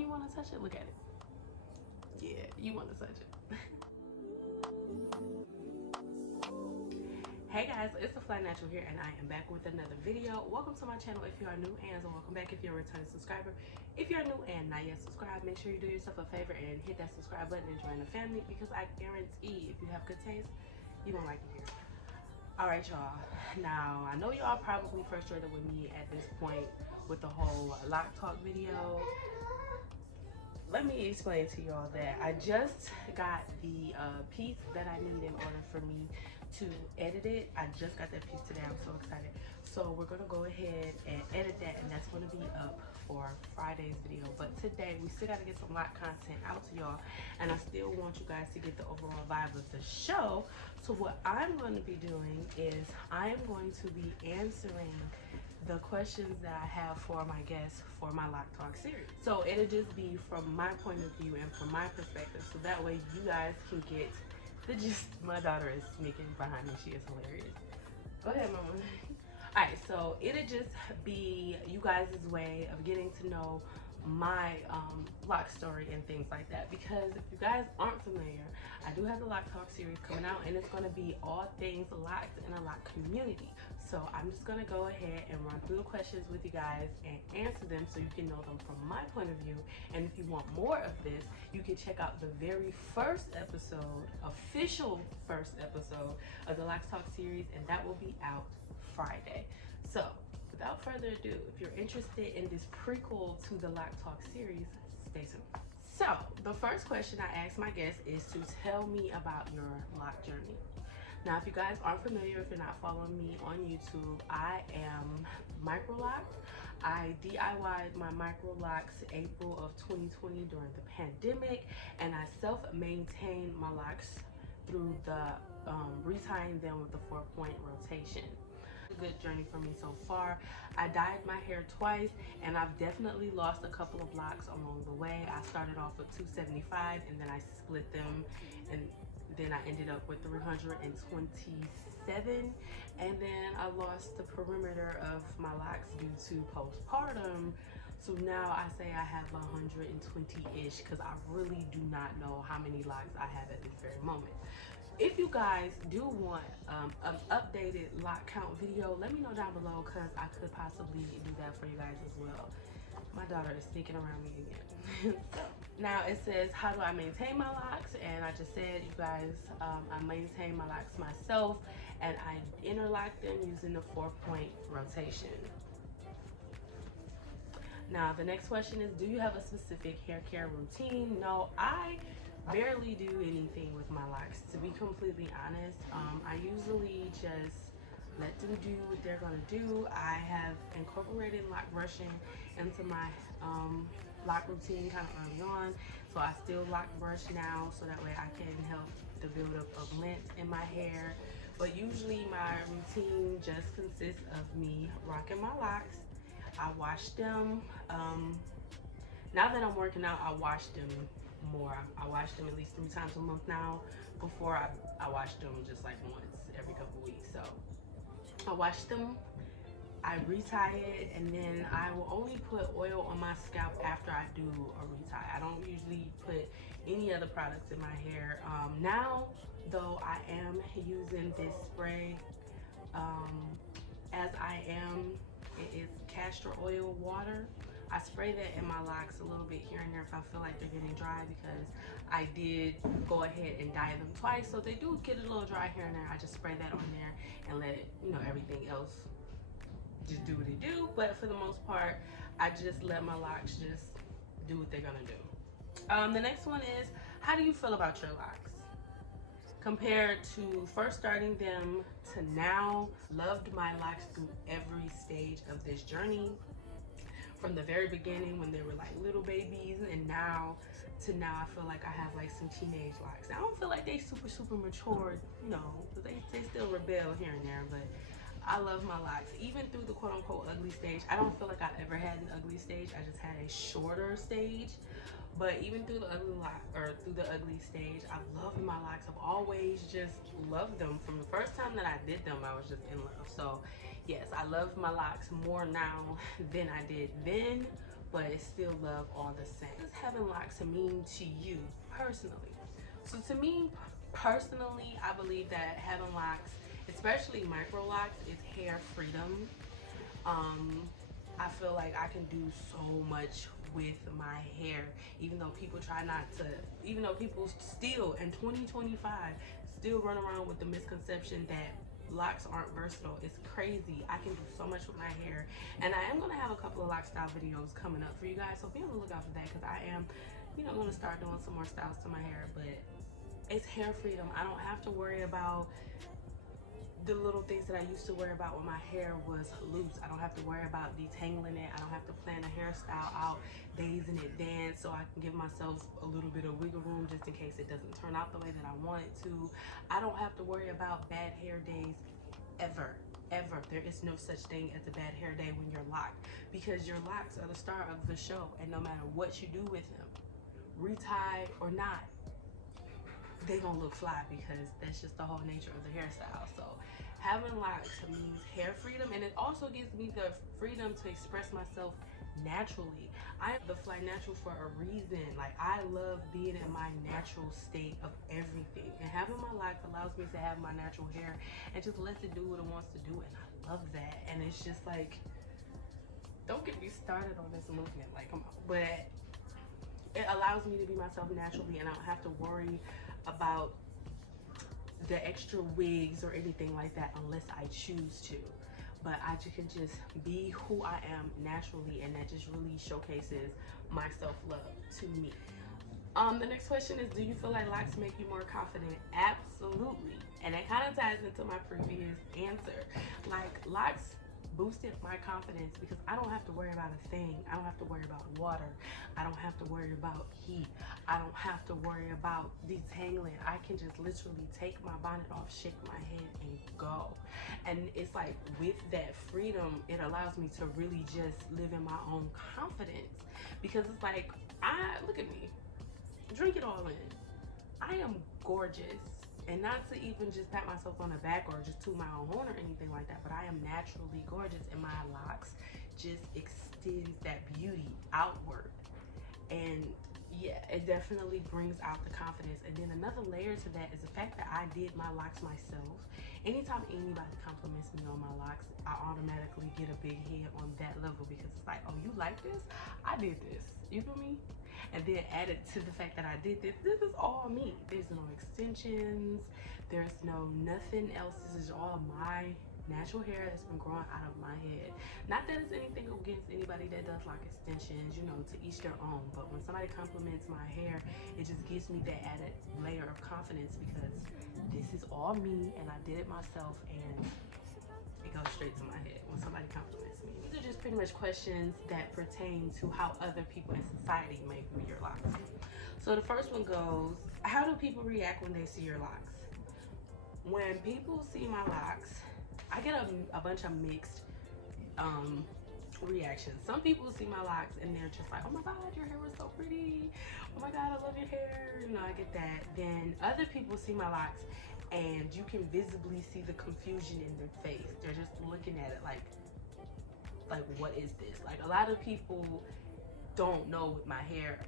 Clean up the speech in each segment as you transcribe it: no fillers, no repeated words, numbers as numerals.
You want to touch it? Look at it. Yeah, you want to touch it. Hey guys, it's the Fly Natural here, and I am back with another video. Welcome to my channel if you are new, and welcome back if you're a returning subscriber. If you're new and not yet subscribed, make sure you do yourself a favor and hit that subscribe button and join the family, because I guarantee if you have good taste, you're gonna like it here. Alright y'all, now I know y'all probably frustrated with me at this point with the whole Loc Talk video. Let me explain to y'all that I just got the piece that I need in order for me to edit it. I just got that piece today. I'm so excited. So we're gonna go ahead and edit that, and that's gonna be up for Friday's video. But today we still gotta get some Loc content out to y'all, and I still want you guys to get the overall vibe of the show. So what I'm going to be doing is I am going to be answering the questions that I have for my guests for my Loc Talk series. So it'll just be from my point of view and from my perspective, so that way you guys can get the gist. My daughter is sneaking behind me. She is hilarious. Go ahead, mama. All right, so it'll just be you guys' way of getting to know my Loc story and things like that, because if you guys aren't familiar, I do have the Loc Talk series coming out, and it's going to be all things Locs in a Loc community. So I'm just going to go ahead and run through the questions with you guys and answer them so you can know them from my point of view. And if you want more of this, you can check out the very first episode, official first episode of the Loc Talk series, and that will be out Friday. So without further ado, if you're interested in this prequel to the Loc Talk series, stay tuned. So the first question I ask my guests is to tell me about your Loc journey. Now, if you guys aren't familiar, if you're not following me on YouTube, I am Microlocs. I DIY'd my Microlocs April of 2020 during the pandemic, and I self-maintained my locks through the retying them with the 4-point rotation. Good journey for me so far. I dyed my hair twice, and I've definitely lost a couple of locks along the way. I started off with 275, and then I split them, and then I ended up with 327, and then I lost the perimeter of my locks due to postpartum. So now I say I have 120-ish, because I really do not know how many locks I have at this very moment. If you guys do want an updated Loc count video, let me know down below, because I could possibly do that for you guys as well. My daughter is sneaking around me again. So, now it says, how do I maintain my locks? And I just said, you guys, I maintain my locks myself, and I interlock them using the 4-point rotation. Now the next question is, do you have a specific hair care routine? No, I barely do anything with my locks, to be completely honest. I usually just let them do what they're gonna do. I have incorporated lock brushing into my lock routine kind of early on, so I still lock brush now, so that way I can help the buildup of length in my hair. But usually my routine just consists of me rocking my locks. I wash them. Now that I'm working out, I wash them more. I wash them at least 3 times a month now. Before I washed them just like once every couple weeks. So I wash them, I retie it, and then I will only put oil on my scalp after I do a retie. I don't usually put any other products in my hair. Now though, I am using this spray. As I am, it is castor oil water. I spray that in my locks a little bit here and there if I feel like they're getting dry, because I did go ahead and dye them twice, so they do get a little dry here and there. I just spray that on there and let it, you know, everything else just do what it do. But for the most part, I just let my locks just do what they're gonna do. The next one is, how do you feel about your locks compared to first starting them to now? Loved my locks through every stage of this journey, from the very beginning when they were like little babies, and now to now I feel like I have like some teenage locks. I don't feel like they super matured, you know, but they still rebel here and there. But I love my locks, even through the quote-unquote ugly stage. I don't feel like I ever had an ugly stage. I just had a shorter stage. But even through the ugly stage, I've loved my locks. I've always just loved them. From the first time that I did them, I was just in love. So yes, I love my locks more now than I did then. but still love all the same. What does having locks mean to you personally? So to me personally, I believe that having locks, especially micro locks, is hair freedom. I feel like I can do so much with my hair, even though people try not to, even though people still in 2025 still run around with the misconception that locks aren't versatile. It's crazy. I can do so much with my hair, and I am going to have a couple of lock style videos coming up for you guys, so be on the lookout for that, because I am, you know, going to start doing some more styles to my hair. But it's hair freedom. I don't have to worry about the little things that I used to worry about when my hair was loose. I don't have to worry about detangling it. I don't have to plan a hairstyle out days in advance, so I can give myself a little bit of wiggle room just in case it doesn't turn out the way that I want it to. I don't have to worry about bad hair days ever. There is no such thing as a bad hair day when you're locked, because your locks are the star of the show, and no matter what you do with them, retied or not, they gonna look fly, because that's just the whole nature of the hairstyle. So having locks means hair freedom, and it also gives me the freedom to express myself naturally. I am the Fly Natural for a reason. Like, I love being in my natural state of everything, and having my locks allows me to have my natural hair and just lets it do what it wants to do, and I love that. And it's just like, don't get me started on this movement, like, come on. But it allows me to be myself naturally, and I don't have to worry about the extra wigs or anything like that unless I choose to. But I can just be who I am naturally, and that just really showcases my self-love to me. The next question is, do you feel like locks make you more confident? Absolutely. And that kind of ties into my previous answer. Like, locks boosted my confidence because I don't have to worry about a thing. I don't have to worry about water. I don't have to worry about heat. I don't have to worry about detangling. I can just literally take my bonnet off, shake my head, and go. And it's like, with that freedom, it allows me to really just live in my own confidence, because it's like, look at me, drink it all in. I am gorgeous. And not to even just pat myself on the back or just toot my own horn or anything like that, but I am naturally gorgeous, and my locks just extends that beauty outward. And yeah, it definitely brings out the confidence. And then another layer to that is the fact that I did my locks myself. Anytime anybody compliments me on my locks, I automatically get a big head on that level, because it's like, oh, you like this? I did this. You feel me? And then added to the fact that I did this is all me. There's no extensions, there's no nothing else. This is all my natural hair that's been growing out of my head. Not that it's anything against anybody that does like extensions, you know, to each their own. But when somebody compliments my hair, it just gives me that added layer of confidence, because this is all me and I did it myself, and it goes straight to my head when somebody compliments me. These are just pretty much questions that pertain to how other people in society may view your locks. So the first one goes, how do people react when they see your locks? When people see my locks, I get a bunch of mixed reactions. Some people see my locks and they're just like, oh my God, your hair was so pretty. Oh my God, I love your hair. You know, I get that. Then other people see my locks and you can visibly see the confusion in their face. They're just looking at it like what is this? Like, a lot of people don't know what my hair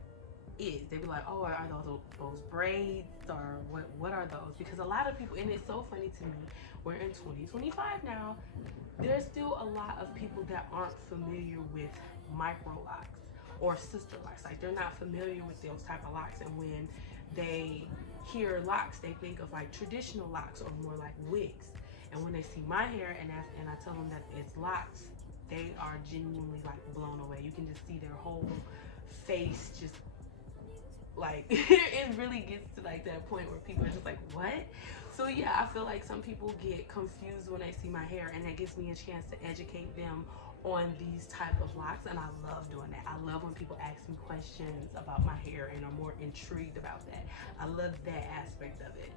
is. They be like, oh, are those braids, or what are those? Because a lot of people, and it's so funny to me, we're in 2025 now, there's still a lot of people that aren't familiar with micro locks or sister locks. Like, they're not familiar with those type of locks, and when they hear locks, they think of like traditional locks or more like wigs. And when they see my hair and I tell them that it's locks, they are genuinely like blown away. You can just see their whole face just like it really gets to like that point where people are just like, what? So yeah, I feel like some people get confused when they see my hair, and that gives me a chance to educate them on these type of locks, and I love doing that. I love when people ask me questions about my hair and are more intrigued about that. I love that aspect of it.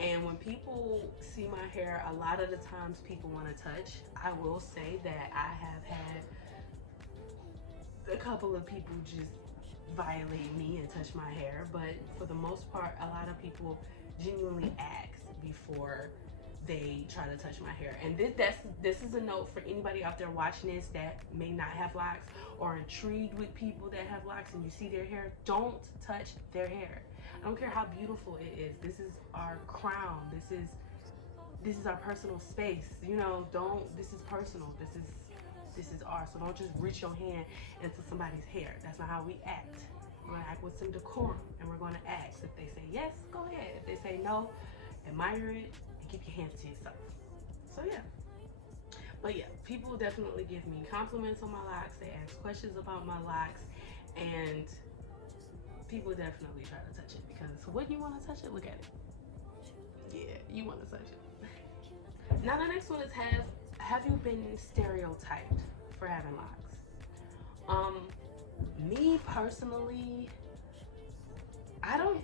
And when people see my hair, a lot of the times people want to touch. I will say that I have had a couple of people just violate me and touch my hair, but for the most part, a lot of people genuinely ask before they try to touch my hair. And this is a note for anybody out there watching this that may not have locks or intrigued with people that have locks and you see their hair. Don't touch their hair. I don't care how beautiful it is. This is our crown. This is our personal space. You know, this is personal. This is ours. So don't just reach your hand into somebody's hair. That's not how we act. We're gonna act with some decorum, and we're gonna ask. If they say yes, go ahead. If they say no, admire it and keep your hands to yourself. So yeah. But yeah, people definitely give me compliments on my locks. They ask questions about my locks, and people definitely try to touch it, because wouldn't you want to touch it? Look at it. Yeah, you want to touch it. Now the next one is have you been stereotyped for having locks? Me personally, I don't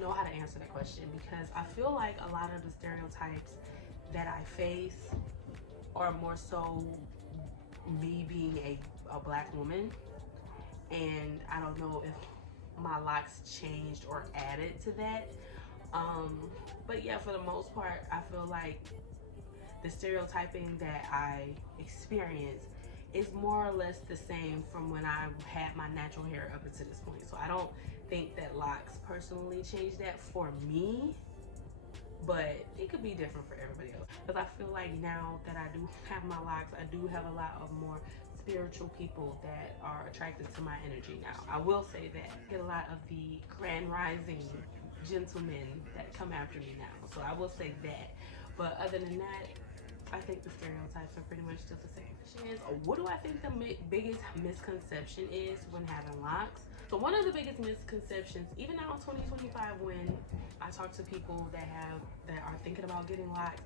know how to answer that question, because I feel like a lot of the stereotypes that I face are more so me being a black woman, and I don't know if my locks changed or added to that. But yeah, for the most part, I feel like the stereotyping that I experience is more or less the same from when I had my natural hair up until this point. So I don't think that locks personally changed that for me, but it could be different for everybody else. Because I feel like now that I do have my locks, I do have a lot of more spiritual people that are attracted to my energy now. I will say that. I get a lot of the grand rising gentlemen that come after me now. So I will say that. But other than that, I think the stereotypes are pretty much still the same. What do I think the biggest misconception is when having locks? So one of the biggest misconceptions, even now in 2025, when I talk to people that are thinking about getting locks,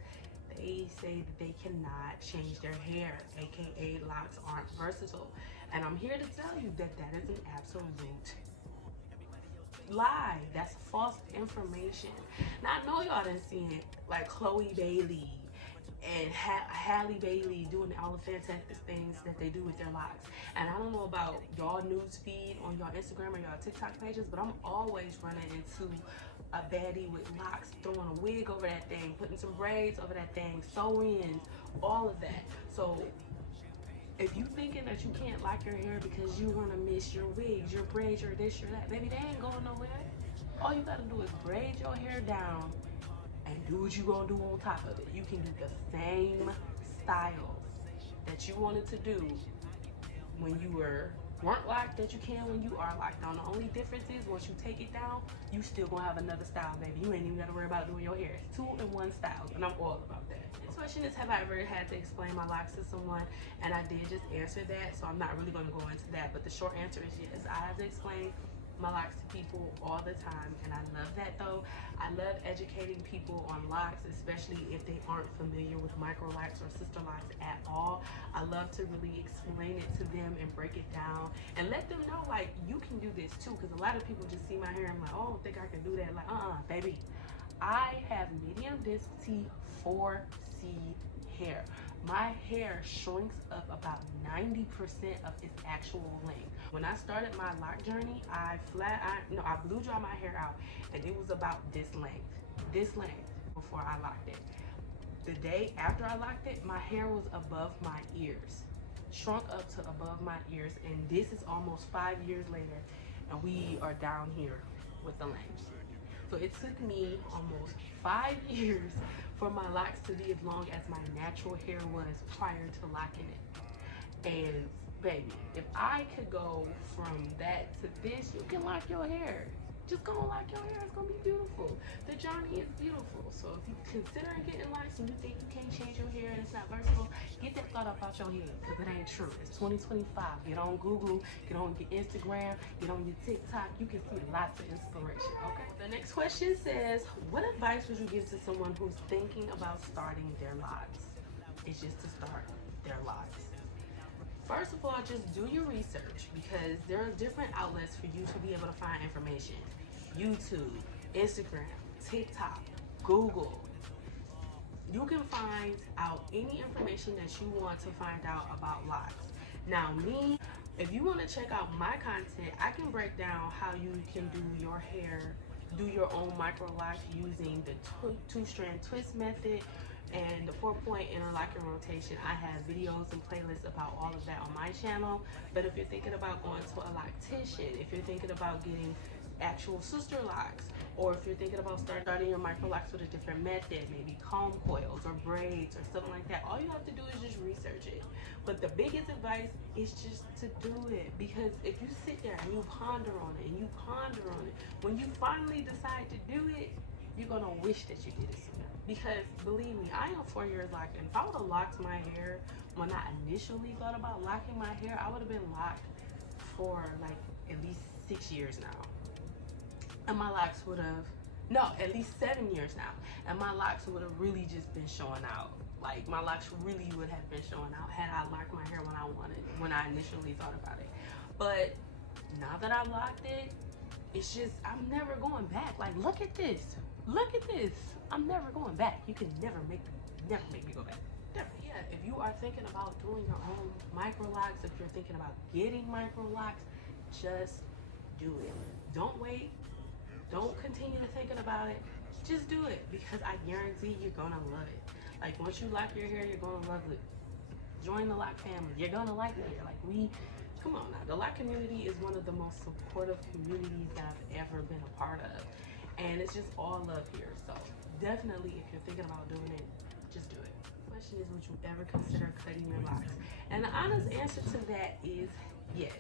they say that they cannot change their hair, aka locks aren't versatile. And I'm here to tell you that that is an absolute lie. That's false information. Now I know y'all done seen it, like Chloe Bailey and Halle Bailey doing all the fantastic things that they do with their locks. And I don't know about y'all news feed on y'all Instagram or y'all TikTok pages, but I'm always running into a baddie with locks, throwing a wig over that thing, putting some braids over that thing, sew-ins, all of that. So if you thinking that you can't lock your hair because you're gonna miss your wigs, your braids, your this, your that, baby, they ain't going nowhere. All you gotta do is braid your hair down and do what you gonna do on top of it. You can do the same styles that you wanted to do when you weren't locked that you can when you are locked on. The only difference is once you take it down, you still gonna have another style, baby. You ain't even gotta worry about doing your hair. It's 2-in-1 styles, and I'm all about that. This question is, have I ever had to explain my locks to someone? And I did just answer that, so I'm not really gonna go into that, but the short answer is yes. I have to explain my locks to people all the time, and I love that though. I love educating people on locks, especially if they aren't familiar with Microlocs or sister locks at all. I love to really explain it to them and break it down and let them know, like, you can do this too, because a lot of people just see my hair and like, oh, I think I can do that. Like, baby, I have medium disc T 4C hair. My hair shrinks up about 90% of its actual length. When I started my lock journey, I blew dry my hair out, and it was about this length before I locked it. The day after I locked it, my hair was above my ears, shrunk up to above my ears, and this is almost 5 years later, and we are down here with the length. So it took me almost 5 years for my locks to be as long as my natural hair was prior to locking it. And baby, if I could go from that to this, you can lock your hair. Just go and lock your hair. It's gonna be beautiful. The journey is beautiful. So if you're considering getting locks and you think you can't change your hair and it's not versatile, get that thought up out your head, because it ain't true. It's 2025. Get on Google, get on your Instagram, get on your TikTok. You can see lots of inspiration, okay? The next question says, what advice would you give to someone who's thinking about starting their locks? It's just to start their locks. First of all, just do your research, because there are different outlets for you to be able to find information. YouTube, Instagram, TikTok, Google. You can find out any information that you want to find out about locks. Now me, if you want to check out my content, I can break down how you can do your hair do your own micro locks using the two-strand twist method and the 4-point interlocking rotation. I have videos and playlists about all of that on my channel. But if you're thinking about going to a loctician, if you're thinking about getting actual sister locks, or if you're thinking about starting your micro locks with a different method, maybe comb coils or braids or something like that, all you have to do is just research it. But the biggest advice is just to do it, because if you sit there and you ponder on it and you ponder on it, when you finally decide to do it, you're gonna wish that you did it sooner. Because believe me, I am 4 years locked, and if I would have locked my hair when I initially thought about locking my hair, I would have been locked for like at least 6 years now. And my locks would have, no, at least 7 years now. And my locks would have really just been showing out. Like, my locks really would have been showing out had I locked my hair when I initially thought about it. But now that I locked it, it's just, I'm never going back. Like, look at this. Look at this. I'm never going back. You can never make me go back. Never. Yeah, if you are thinking about doing your own micro locks, if you're thinking about getting micro locks, just do it. Don't wait. Don't continue to thinking about it. Just do it, because I guarantee you're gonna love it. Like, once you lock your hair, you're gonna love it. Join the lock family. You're gonna like it. Like, come on now. The lock community is one of the most supportive communities that I've ever been a part of. And it's just all love here. So definitely, if you're thinking about doing it, just do it. The question is, would you ever consider cutting your locks? And the honest answer to that is yes.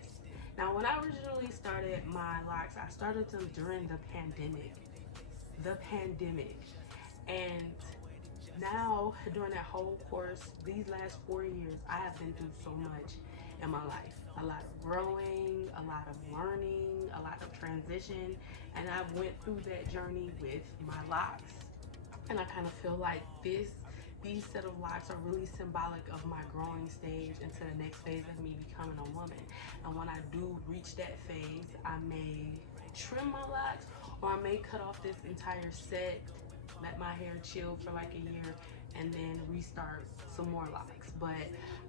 Now, when I originally started my locks, I started them during the pandemic. And now, during that whole course, these last 4 years, I have been through so much in my life. A lot of growing, a lot of learning, a lot of transition, and I went through that journey with my locks. And I kind of feel like these set of locks are really symbolic of my growing stage into the next phase of me becoming a woman. And when I do reach that phase, I may trim my locks, or I may cut off this entire set, let my hair chill for like a year, and then restart some more locks. But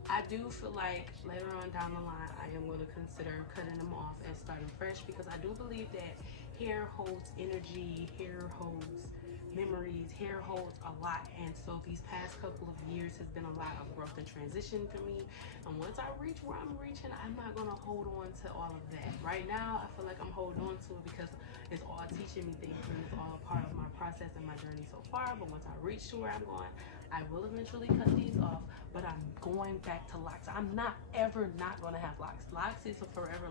I do feel like later on down the line, I am going to consider cutting them off and starting fresh, because I do believe that hair holds energy, hair holds memories, hair holds a lot. And so these past couple of years has been a lot of growth and transition for me. And once I reach where I'm reaching, I'm not gonna hold on to all of that. Right now, I feel like I'm holding on to it because it's all teaching me things, and it's all a part of my process and my journey so far. But once I reach to where I'm going, I will eventually cut these off, but I'm going back to locks. I'm not ever not gonna have locks. Locks is a forever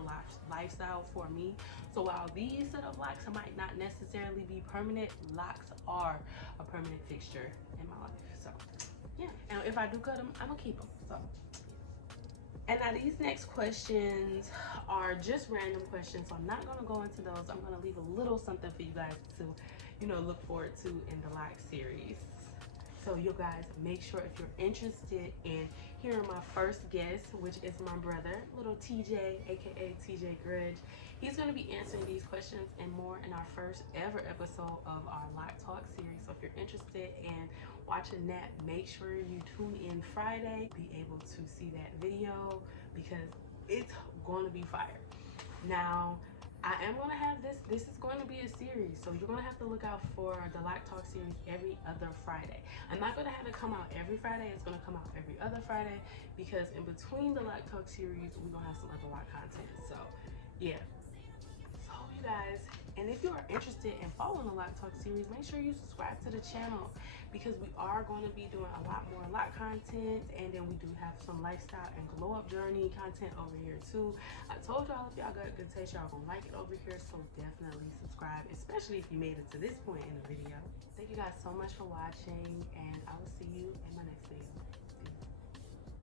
lifestyle for me. So while these set of locks might not necessarily be permanent, locks are a permanent fixture in my life. So yeah, and if I do cut them, I'm gonna keep them. So, and now these next questions are just random questions, so I'm not gonna go into those. I'm gonna leave a little something for you guys to, look forward to in the Loc series. So you guys, make sure if you're interested in hearing my first guest, which is my brother, little TJ, aka TJ Grudge. He's going to be answering these questions and more in our first ever episode of our Loc Talk series. So if you're interested in watching that, make sure you tune in Friday, be able to see that video, because it's going to be fire. Now, I am going to have this is going to be a series, so you're going to have to look out for the Loc Talk series every other Friday. I'm not going to have it come out every Friday. It's going to come out every other Friday, because in between the Loc Talk series, we're going to have some other Loc content. So yeah, so you guys, and if you are interested in following the Loc Talk series, make sure you subscribe to the channel, because we are going to be doing a lot more Loc content, and then we do have some lifestyle and glow up journey content over here too. I told y'all, if y'all got good taste, y'all gonna like it over here, so definitely subscribe, especially if you made it to this point in the video. Thank you guys so much for watching, and I will see